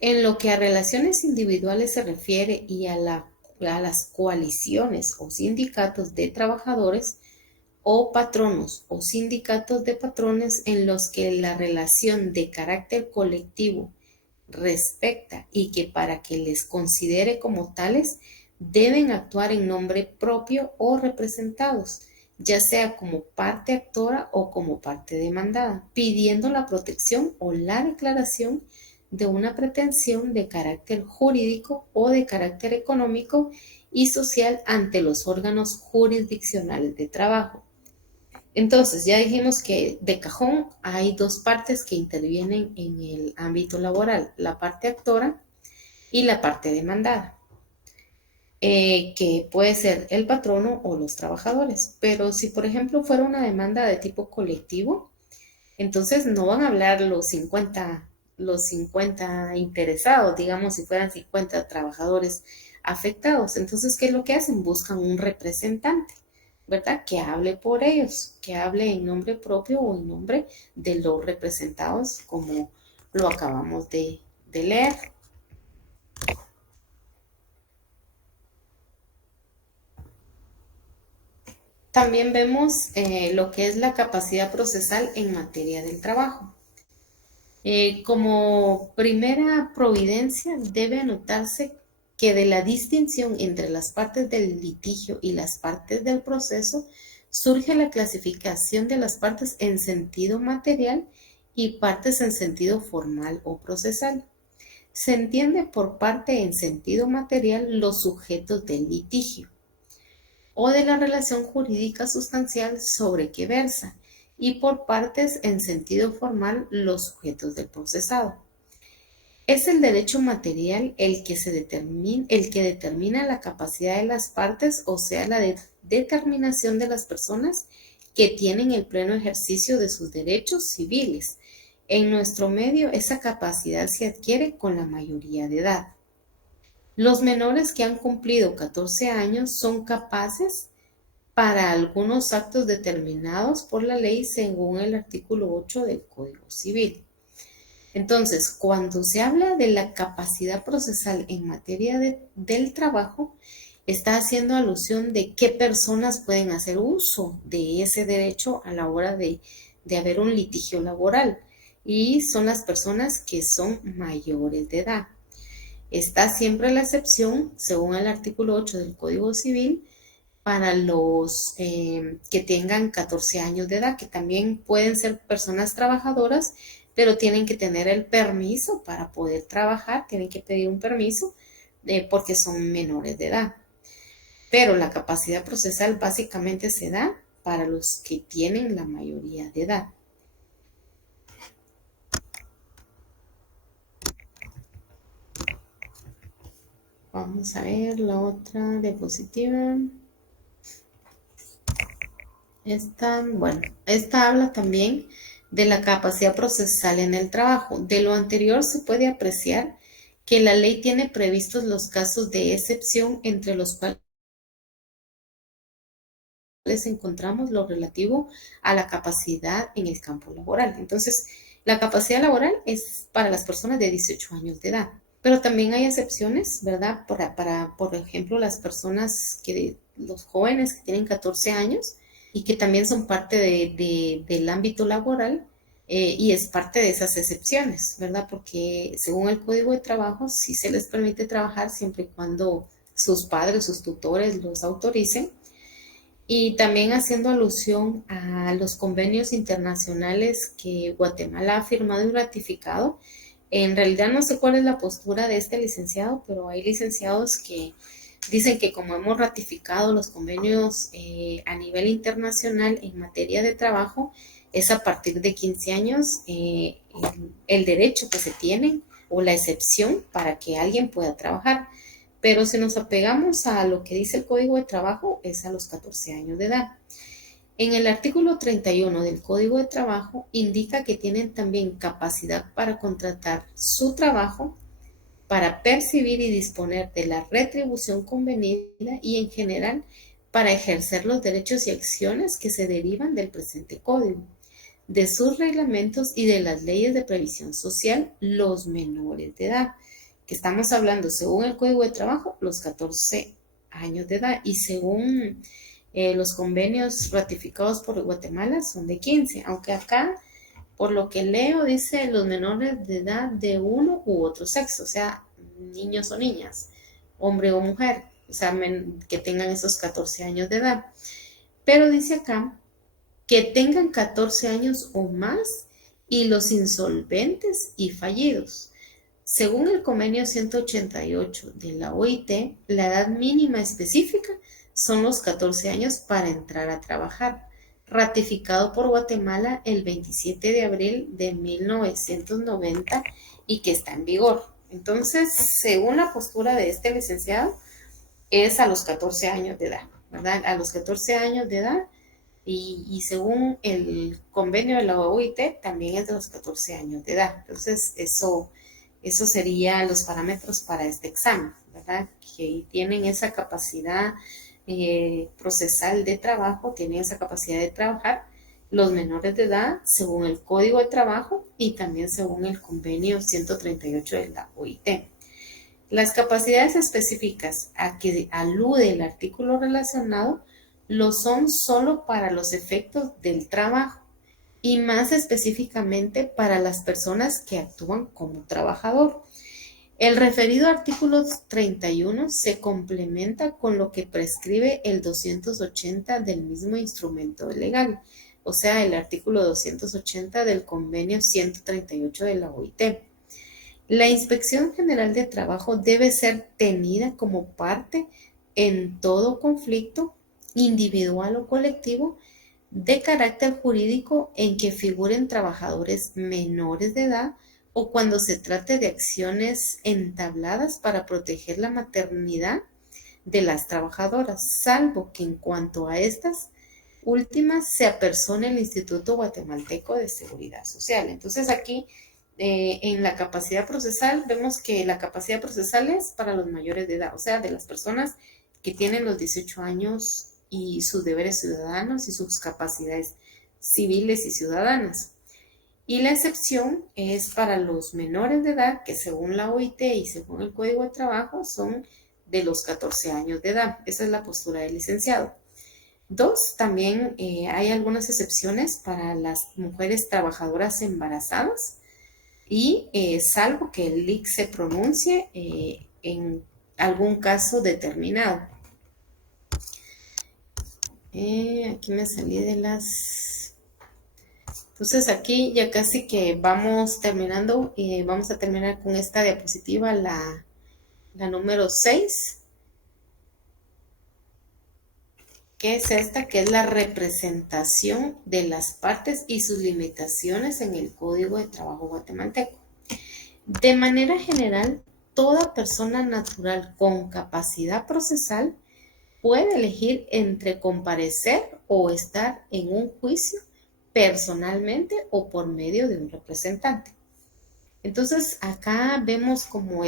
En lo que a relaciones individuales se refiere y a las coaliciones o sindicatos de trabajadores, o patronos o sindicatos de patrones en los que la relación de carácter colectivo respecta y que para que les considere como tales deben actuar en nombre propio o representados, ya sea como parte actora o como parte demandada, pidiendo la protección o la declaración de una pretensión de carácter jurídico o de carácter económico y social ante los órganos jurisdiccionales de trabajo. Entonces, ya dijimos que de cajón hay dos partes que intervienen en el ámbito laboral: la parte actora y la parte demandada, que puede ser el patrono o los trabajadores. Pero si, por ejemplo, fuera una demanda de tipo colectivo, entonces no van a hablar los 50 interesados, digamos, si fueran 50 trabajadores afectados. Entonces, ¿qué es lo que hacen? Buscan un representante, ¿verdad? Que hable por ellos, que hable en nombre propio o en nombre de los representados, como lo acabamos de leer. También vemos lo que es la capacidad procesal en materia del trabajo. Como primera providencia, debe anotarse que de la distinción entre las partes del litigio y las partes del proceso surge la clasificación de las partes en sentido material y partes en sentido formal o procesal. Se entiende por parte en sentido material los sujetos del litigio o de la relación jurídica sustancial sobre que versa, y por partes en sentido formal los sujetos del procesado. Es el derecho material el que determina la capacidad de las partes, o sea, la determinación de las personas que tienen el pleno ejercicio de sus derechos civiles. En nuestro medio, esa capacidad se adquiere con la mayoría de edad. Los menores que han cumplido 14 años son capaces para algunos actos determinados por la ley según el artículo 8 del Código Civil. Entonces, cuando se habla de la capacidad procesal en materia del trabajo, está haciendo alusión de qué personas pueden hacer uso de ese derecho a la hora de haber un litigio laboral, y son las personas que son mayores de edad. Está siempre la excepción, según el artículo 8 del Código Civil, para los que tengan 14 años de edad, que también pueden ser personas trabajadoras, pero tienen que tener el permiso para poder trabajar, tienen que pedir un permiso porque son menores de edad. Pero la capacidad procesal básicamente se da para los que tienen la mayoría de edad. Vamos a ver la otra diapositiva. Esta habla también de la capacidad procesal en el trabajo. De lo anterior se puede apreciar que la ley tiene previstos los casos de excepción, entre los cuales encontramos lo relativo a la capacidad en el campo laboral. Entonces, la capacidad laboral es para las personas de 18 años de edad, pero también hay excepciones, ¿verdad? Para por ejemplo, los jóvenes que tienen 14 años y que también son parte del ámbito laboral, y es parte de esas excepciones, ¿verdad? Porque según el Código de Trabajo, sí se les permite trabajar siempre y cuando sus padres, sus tutores los autoricen. Y también haciendo alusión a los convenios internacionales que Guatemala ha firmado y ratificado. En realidad no sé cuál es la postura de este licenciado, pero hay licenciados que dicen que como hemos ratificado los convenios a nivel internacional en materia de trabajo, es a partir de 15 años el derecho que se tienen o la excepción para que alguien pueda trabajar. Pero si nos apegamos a lo que dice el Código de Trabajo, es a los 14 años de edad. En el artículo 31 del Código de Trabajo indica que tienen también capacidad para contratar su trabajo, para percibir y disponer de la retribución convenida y en general para ejercer los derechos y acciones que se derivan del presente código, de sus reglamentos y de las leyes de previsión social, los menores de edad, que estamos hablando según el Código de Trabajo, los 14 años de edad, y según los convenios ratificados por Guatemala son de 15, aunque acá, por lo que leo, dice los menores de edad de uno u otro sexo, o sea, niños o niñas, hombre o mujer, o sea, que tengan esos 14 años de edad. Pero dice acá que tengan 14 años o más y los insolventes y fallidos. Según el convenio 188 de la OIT, la edad mínima específica son los 14 años para entrar a trabajar, ratificado por Guatemala el 27 de abril de 1990 y que está en vigor. Entonces, según la postura de este licenciado, es a los 14 años de edad, ¿verdad? A los 14 años de edad y según el convenio de la OIT también es de los 14 años de edad. Entonces, eso serían los parámetros para este examen, ¿verdad? Que tienen esa capacidad procesal de trabajo, tienen esa capacidad de trabajar los menores de edad según el Código de Trabajo y también según el convenio 138 de la OIT. Las capacidades específicas a que alude el artículo relacionado lo son solo para los efectos del trabajo y más específicamente para las personas que actúan como trabajador. El referido artículo 31 se complementa con lo que prescribe el 280 del mismo instrumento legal, o sea, el artículo 280 del convenio 138 de la OIT. La Inspección General de Trabajo debe ser tenida como parte en todo conflicto, individual o colectivo, de carácter jurídico en que figuren trabajadores menores de edad o cuando se trate de acciones entabladas para proteger la maternidad de las trabajadoras, salvo que en cuanto a estas últimas se apersone el Instituto Guatemalteco de Seguridad Social. Entonces aquí en la capacidad procesal vemos que la capacidad procesal es para los mayores de edad, o sea, de las personas que tienen los 18 años y sus deberes ciudadanos y sus capacidades civiles y ciudadanas. Y la excepción es para los menores de edad que según la OIT y según el Código de Trabajo son de los 14 años de edad. Esa es la postura del licenciado. 2, también hay algunas excepciones para las mujeres trabajadoras embarazadas y salvo que el LIC se pronuncie en algún caso determinado. Aquí me salí de las... Entonces aquí ya casi que vamos terminando y vamos a terminar con esta diapositiva, la número 6, que es esta, que es la representación de las partes y sus limitaciones en el Código de Trabajo guatemalteco. De manera general, toda persona natural con capacidad procesal puede elegir entre comparecer o estar en un juicio personalmente o por medio de un representante. Entonces acá vemos como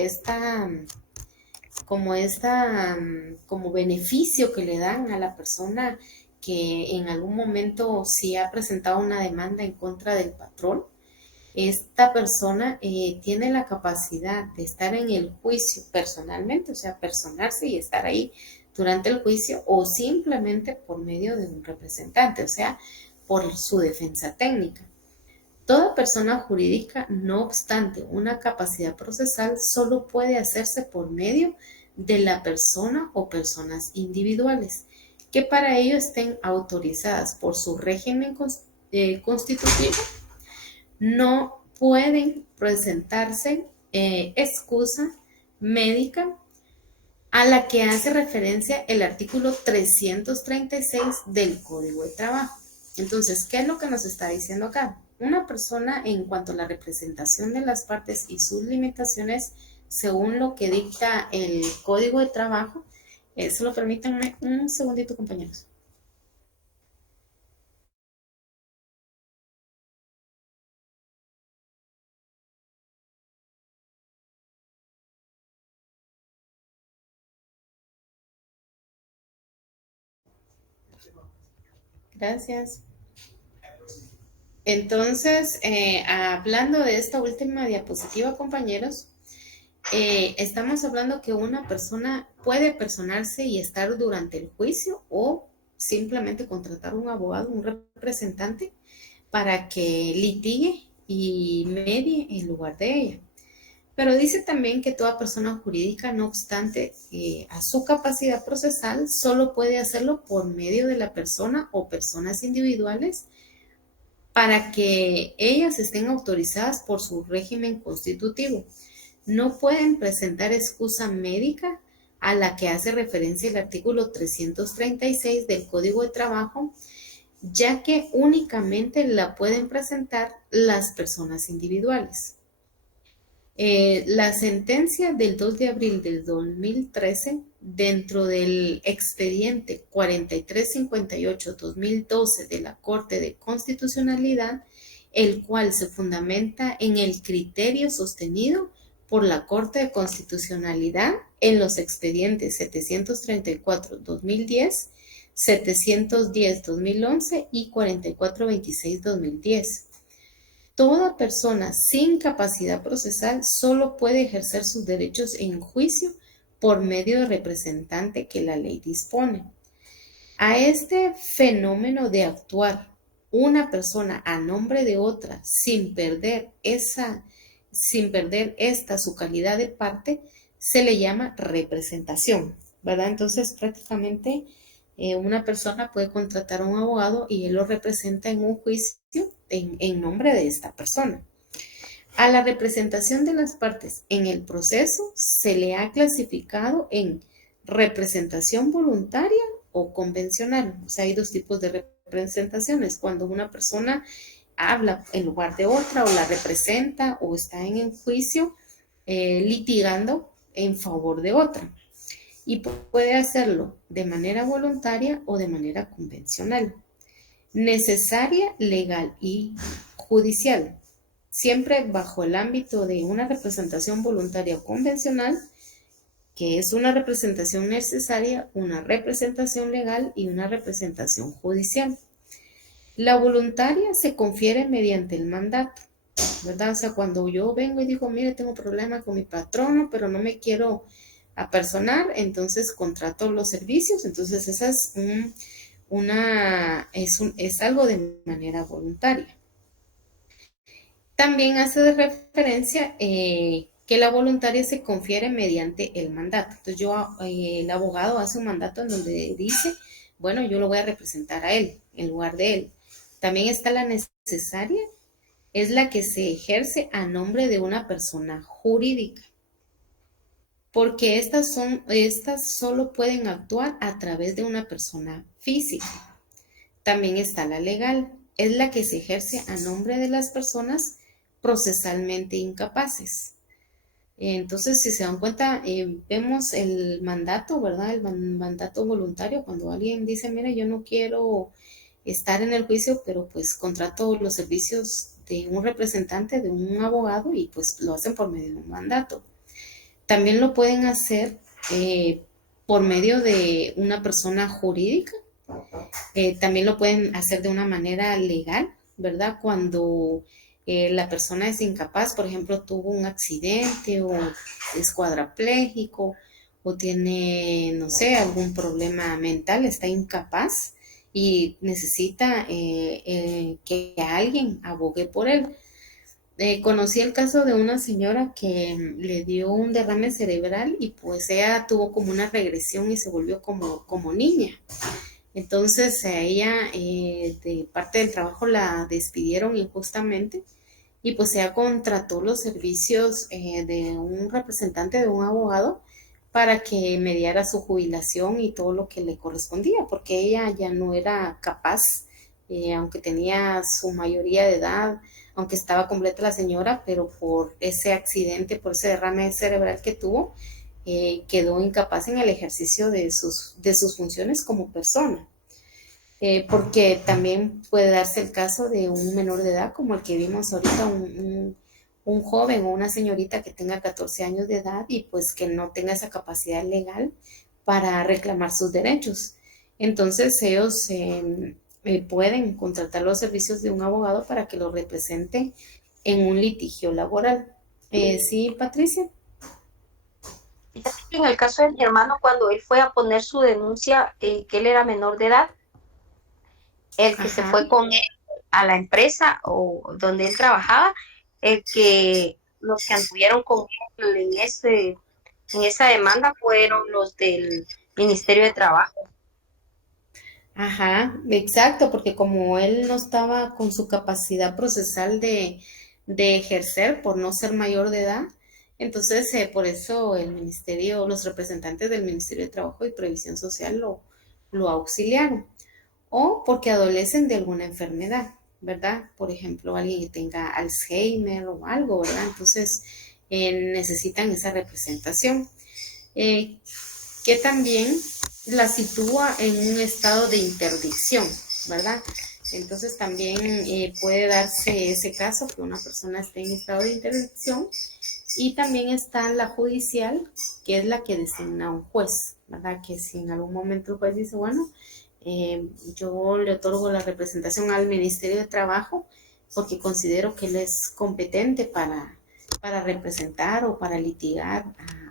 beneficio que le dan a la persona que en algún momento si ha presentado una demanda en contra del patrón, esta persona tiene la capacidad de estar en el juicio personalmente, o sea, personarse y estar ahí durante el juicio o simplemente por medio de un representante, o sea, por su defensa técnica. Toda persona jurídica, no obstante una capacidad procesal, solo puede hacerse por medio de la persona o personas individuales, que para ello estén autorizadas por su régimen constitutivo. No pueden presentarse excusa médica a la que hace referencia el artículo 336 del Código de Trabajo. Entonces, ¿qué es lo que nos está diciendo acá? una persona en cuanto a la representación de las partes y sus limitaciones, según lo que dicta el Código de Trabajo, solo permítanme un segundito, compañeros. Gracias. Entonces, hablando de esta última diapositiva, compañeros, estamos hablando que una persona puede personarse y estar durante el juicio o simplemente contratar un abogado, un representante, para que litigue y medie en lugar de ella. Pero dice también que toda persona jurídica, no obstante a su capacidad procesal, solo puede hacerlo por medio de la persona o personas individuales para que ellas estén autorizadas por su régimen constitutivo. No pueden presentar excusa médica a la que hace referencia el artículo 336 del Código de Trabajo, ya que únicamente la pueden presentar las personas individuales. La sentencia del 2 de abril del 2013, dentro del expediente 4358-2012 de la Corte de Constitucionalidad, el cual se fundamenta en el criterio sostenido por la Corte de Constitucionalidad en los expedientes 734-2010, 710-2011 y 4426-2010. Toda persona sin capacidad procesal solo puede ejercer sus derechos en juicio por medio de representante que la ley dispone. A este fenómeno de actuar una persona a nombre de otra sin perder esta su calidad de parte, se le llama representación, ¿verdad? Entonces prácticamente una persona puede contratar a un abogado y él lo representa en un juicio en nombre de esta persona. A la representación de las partes en el proceso se le ha clasificado en representación voluntaria o convencional. O sea, hay dos tipos de representaciones. Cuando una persona habla en lugar de otra o la representa o está en el juicio litigando en favor de otra. Y puede hacerlo de manera voluntaria o de manera convencional. Necesaria, legal y judicial. Siempre bajo el ámbito de una representación voluntaria o convencional, que es una representación necesaria, una representación legal y una representación judicial. La voluntaria se confiere mediante el mandato, ¿verdad? O sea, cuando yo vengo y digo, mire, tengo problema con mi patrono, pero no me quiero apersonar, entonces contrato los servicios, entonces esa es es algo de manera voluntaria. También hace de referencia que la voluntaria se confiere mediante el mandato. Entonces el abogado hace un mandato en donde dice, bueno, yo lo voy a representar a él en lugar de él. También está la necesaria, es la que se ejerce a nombre de una persona jurídica, porque estas solo pueden actuar a través de una persona física. También está la legal, es la que se ejerce a nombre de las personas procesalmente incapaces. Entonces, si se dan cuenta, vemos el mandato, ¿verdad? El mandato voluntario, cuando alguien dice, mira, yo no quiero estar en el juicio, pero pues contrato los servicios de un representante, de un abogado, y pues lo hacen por medio de un mandato. También lo pueden hacer por medio de una persona jurídica. También lo pueden hacer de una manera legal, ¿verdad? Cuando la persona es incapaz, por ejemplo, tuvo un accidente o es cuadraplégico o tiene, no sé, algún problema mental, está incapaz y necesita que alguien abogue por él. Conocí el caso de una señora que le dio un derrame cerebral y pues ella tuvo como una regresión y se volvió como niña. Entonces a ella de parte del trabajo la despidieron injustamente y pues ella contrató los servicios de un representante, de un abogado, para que mediara su jubilación y todo lo que le correspondía, porque ella ya no era capaz aunque tenía su mayoría de edad, aunque estaba completa la señora, pero por ese accidente, por ese derrame cerebral que tuvo, quedó incapaz en el ejercicio de sus funciones como persona. Porque también puede darse el caso de un menor de edad, como el que vimos ahorita, un joven o una señorita que tenga 14 años de edad y pues que no tenga esa capacidad legal para reclamar sus derechos. Entonces ellos pueden contratar los servicios de un abogado para que lo represente en un litigio laboral. Sí, Patricia. Fíjate que en el caso de mi hermano, cuando él fue a poner su denuncia, que él era menor de edad, el que se Ajá. fue con él a la empresa o donde él trabajaba, el que los que anduvieron con él en esa demanda fueron los del Ministerio de Trabajo. Ajá, exacto, porque como él no estaba con su capacidad procesal de ejercer por no ser mayor de edad, entonces por eso el ministerio, los representantes del Ministerio de Trabajo y Previsión Social lo auxiliaron. O porque adolecen de alguna enfermedad, ¿verdad? Por ejemplo, alguien que tenga Alzheimer o algo, ¿verdad? Entonces necesitan esa representación. Eh, que también la sitúa en un estado de interdicción, ¿verdad? Entonces también puede darse ese caso que una persona esté en estado de interdicción y también está la judicial, que es la que designa un juez, ¿verdad? Que si en algún momento el juez dice, bueno, yo le otorgo la representación al Ministerio de Trabajo porque considero que él es competente para representar o para litigar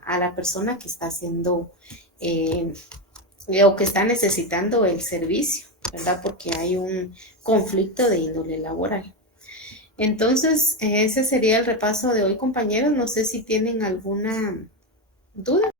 a la persona que está haciendo eh, o que está necesitando el servicio, ¿verdad? Porque hay un conflicto de índole laboral. Entonces, ese sería el repaso de hoy, compañeros. No sé si tienen alguna duda.